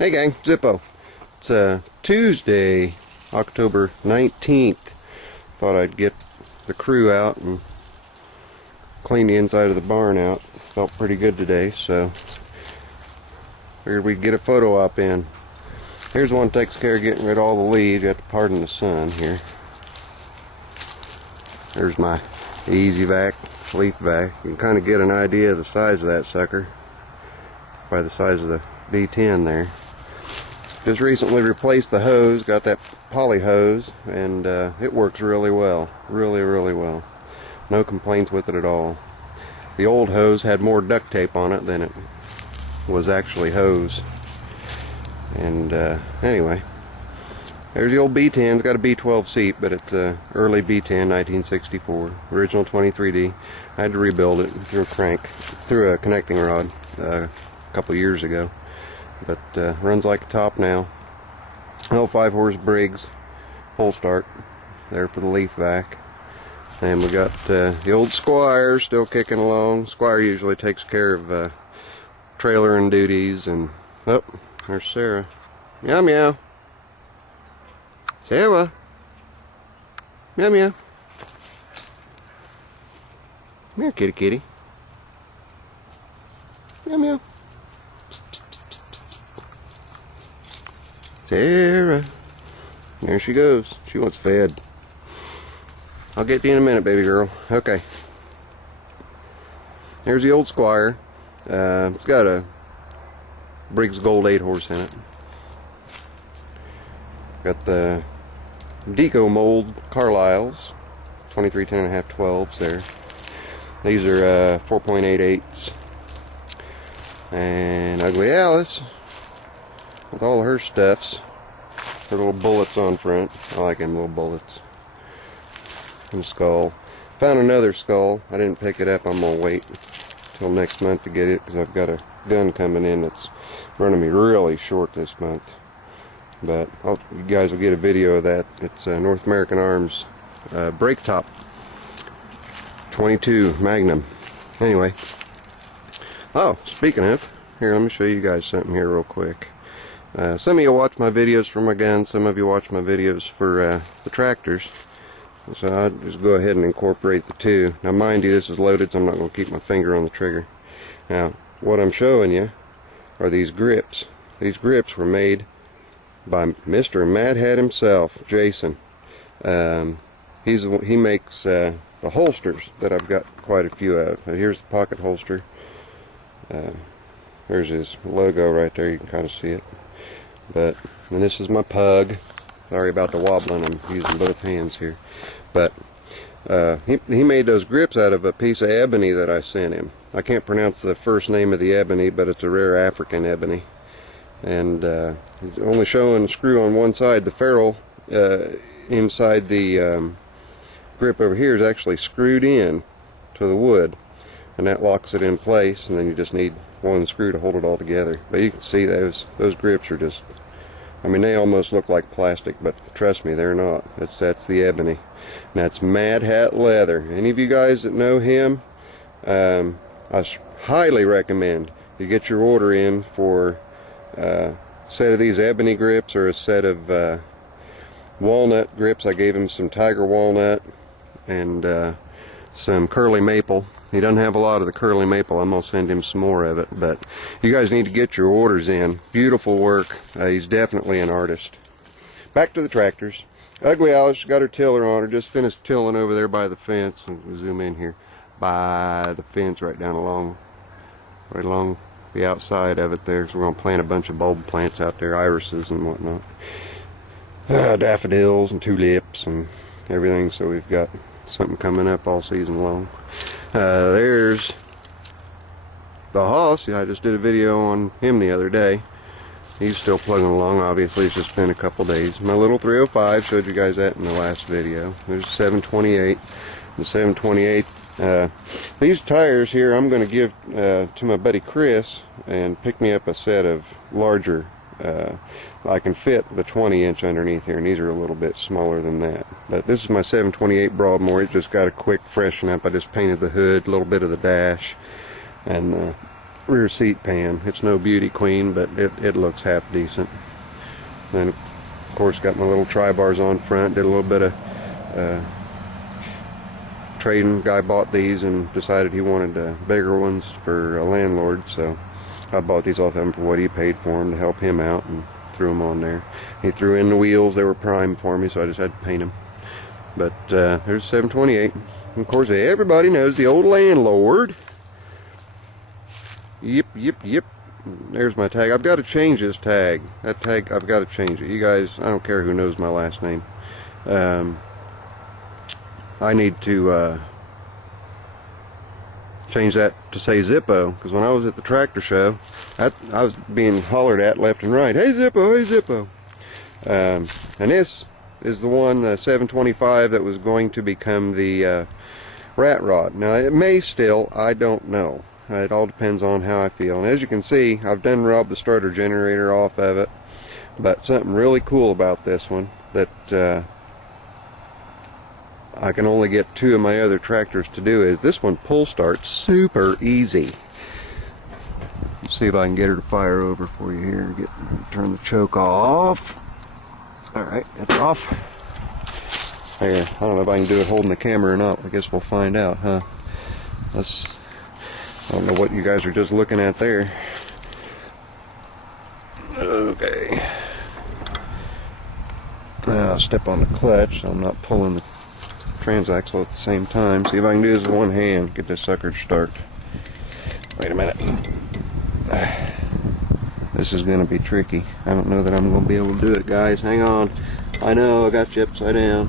Hey gang, Zippo. It's Tuesday, October 19th. Thought I'd get the crew out and clean the inside of the barn out. Felt pretty good today, so figured we'd get a photo op in. Here's one that takes care of getting rid of all the leaves. You have to pardon the sun here. There's my easy vac, leaf vac. You can kind of get an idea of the size of that sucker by the size of the D10 there. Just recently replaced the hose, got that poly hose, and it works really well. Really well. No complaints with it at all. The old hose had more duct tape on it than it was actually hose. And anyway, there's the old B10. It's got a B12 seat, but it's early B10, 1964. Original 23D. I had to rebuild it through a connecting rod a couple years ago. But runs like a top now. L5 horse Briggs pull start there for the leaf vac. And we got the old Squire still kicking along. Squire usually takes care of trailering duties. And oh, there's Sarah. Meow meow. Sarah. Meow meow. Come here, kitty kitty. Meow meow. Sarah. There she goes. She wants fed. I'll get to you in a minute, baby girl. Okay. Here's the old Squire. It's got a Briggs Gold 8 horse in it. Got the Deco mold Carlisles. 23 10.5 12s there. These are 4.88s. And Ugly Allis with all of her stuffs. Her little bullets on front. I like them little bullets. And skull. Found another skull. I didn't pick it up. I'm going to wait till next month to get it because I've got a gun coming in that's running me really short this month. But you guys will get a video of that. It's North American Arms brake top 22 Magnum. Anyway. Oh, speaking of, here, let me show you guys something here real quick. Some of you watch my videos for my guns, some of you watch my videos for the tractors. So I'll just go ahead and incorporate the two. Now mind you, this is loaded, so I'm not going to keep my finger on the trigger. Now, what I'm showing you are these grips. These grips were made by Mr. Mad Hat himself, Jason. He makes the holsters that I've got quite a few of. Here's the pocket holster. There's his logo right there, you can kind of see it. And this is my pug. Sorry about the wobbling, I'm using both hands here. But he made those grips out of a piece of ebony that I sent him. I can't pronounce the first name of the ebony, but it's a rare African ebony. And it's only showing a screw on one side. The ferrule inside the grip over here is actually screwed in to the wood, and that locks it in place, and then you just need one screw to hold it all together. But you can see those grips are just, I mean, they almost look like plastic, but trust me, they're not. That's the ebony. And that's Mad Hat leather. Any of you guys that know him, I highly recommend you get your order in for a set of these ebony grips or a set of walnut grips. I gave him some tiger walnut and some curly maple. He doesn't have a lot of the curly maple. I'm going to send him some more of it. But you guys need to get your orders in. Beautiful work. He's definitely an artist. Back to the tractors. Ugly Alice got her tiller on her. Just finished tilling over there by the fence. And we'll zoom in here. By the fence right along the outside of it there. So we're going to plant a bunch of bulb plants out there. Irises and whatnot. Daffodils and tulips and everything. So we've got something coming up all season long. There's the hoss. Yeah, I just did a video on him the other day. He's still plugging along. Obviously, it's just been a couple days. My little 305, showed you guys that in the last video. There's a 728. The 728. These tires here, I'm going to give to my buddy Chris and pick me up a set of larger. I can fit the 20-inch underneath here, and these are a little bit smaller than that. But this is my 728 Broadmoor. It just got a quick freshen up. I just painted the hood, a little bit of the dash, and the rear seat pan. It's no beauty queen, but it looks half decent. Then of course got my little tri-bars on front. Did a little bit of trading. Guy bought these and decided he wanted bigger ones for a landlord, so I bought these off him for what he paid for them to help him out, and threw them on there. He threw in the wheels. They were prime for me, so I just had to paint them. But there's 728. And of course, everybody knows the old landlord. Yep. There's my tag. I've got to change this tag. That tag, I've got to change it. You guys, I don't care who knows my last name. I need to change that to say Zippo, because when I was at the tractor show, I was being hollered at left and right. Hey Zippo, hey Zippo. And this is the one, 725, that was going to become the rat rod. Now it may still, I don't know. It all depends on how I feel. And as you can see, I've done robbed the starter generator off of it. But something really cool about this one that I can only get 2 of my other tractors to do is this one pull starts super easy. Let's see if I can get her to fire over for you here. Turn the choke off. Alright, it's off. There, I don't know if I can do it holding the camera or not. I guess we'll find out, huh? I don't know what you guys are just looking at there. Okay. Now I'll step on the clutch so I'm not pulling the transaxle at the same time. See if I can do this with one hand. Get this sucker to start. Wait a minute. This is going to be tricky. I don't know that I'm going to be able to do it, guys. Hang on. I know, I got you upside down.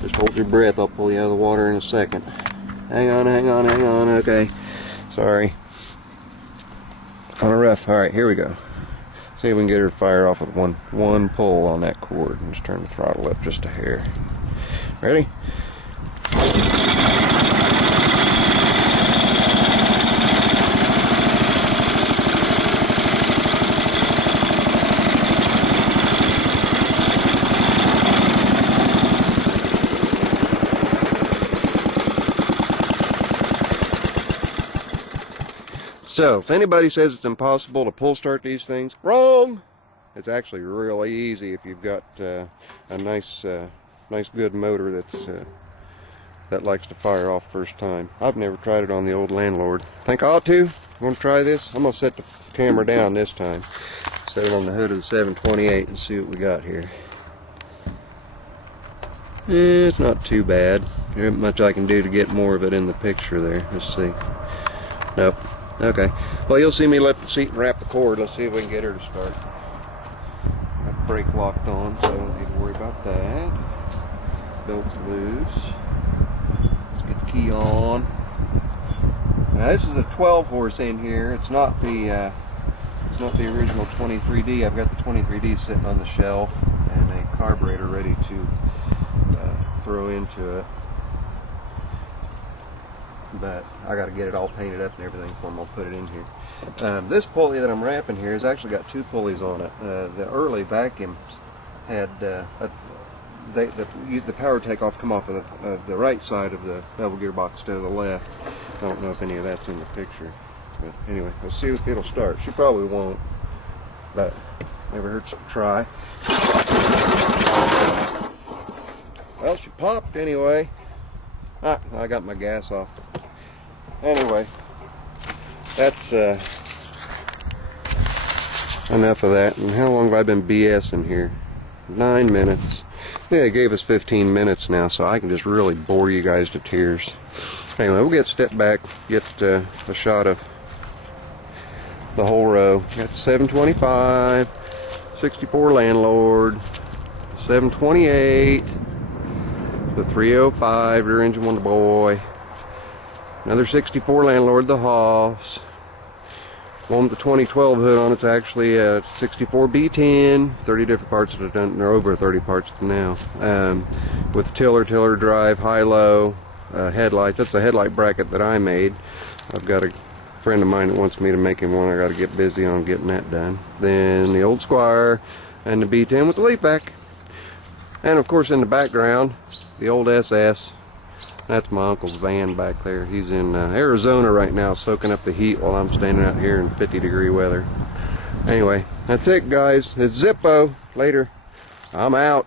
Just hold your breath. I'll pull you out of the water in a second. Hang on. Okay. Sorry. Kind of rough. Alright, here we go. See if we can get her to fire off with one pull on that cord. And just turn the throttle up just a hair. Ready? So, if anybody says it's impossible to pull start these things, wrong! It's actually really easy if you've got a nice good motor that likes to fire off first time. I've never tried it on the old landlord. Think I ought to? Want to try this? I'm going to set the camera down this time. Set it on the hood of the 728 and see what we got here. It's not too bad. There isn't much I can do to get more of it in the picture there. Let's see. Nope. Okay. Well, you'll see me lift the seat and wrap the cord. Let's see if we can get her to start. Got the brake locked on, so I don't need to worry about that. Belt's loose. Let's get the key on. Now this is a 12 horse in here. It's not the original 23D. I've got the 23D sitting on the shelf and a carburetor ready to throw into it. But I got to get it all painted up and everything before I'll put it in here. This pulley that I'm wrapping here has actually got 2 pulleys on it. The early vacuums had the power takeoff come off of the right side of the bevel gearbox instead of the left. I don't know if any of that's in the picture. But anyway, we'll see if it'll start. She probably won't, but never hurts to try. Well, she popped anyway. I got my gas off. Anyway, that's enough of that. And how long have I been BSing here? 9 minutes. Yeah, they gave us 15 minutes now, so I can just really bore you guys to tears. Anyway, we'll get step back, get a shot of the whole row. Got 725, 64 landlord, 728. The 305 rear engine Wonder Boy, another 64 landlord, the Hoffs, one with the 2012 hood on. It's actually a 64 B10, 30 different parts that are done. There are over 30 parts now, with tiller drive, high-low headlights. That's a headlight bracket that I made. I've got a friend of mine that wants me to make him one. I got to get busy on getting that done. Then the old Squire and the B10 with the leaf back, and of course in the background the old SS That's my uncle's van back there. He's in Arizona right now, soaking up the heat while I'm standing out here in 50-degree weather. Anyway, that's it, guys. It's Zippo. Later. I'm out.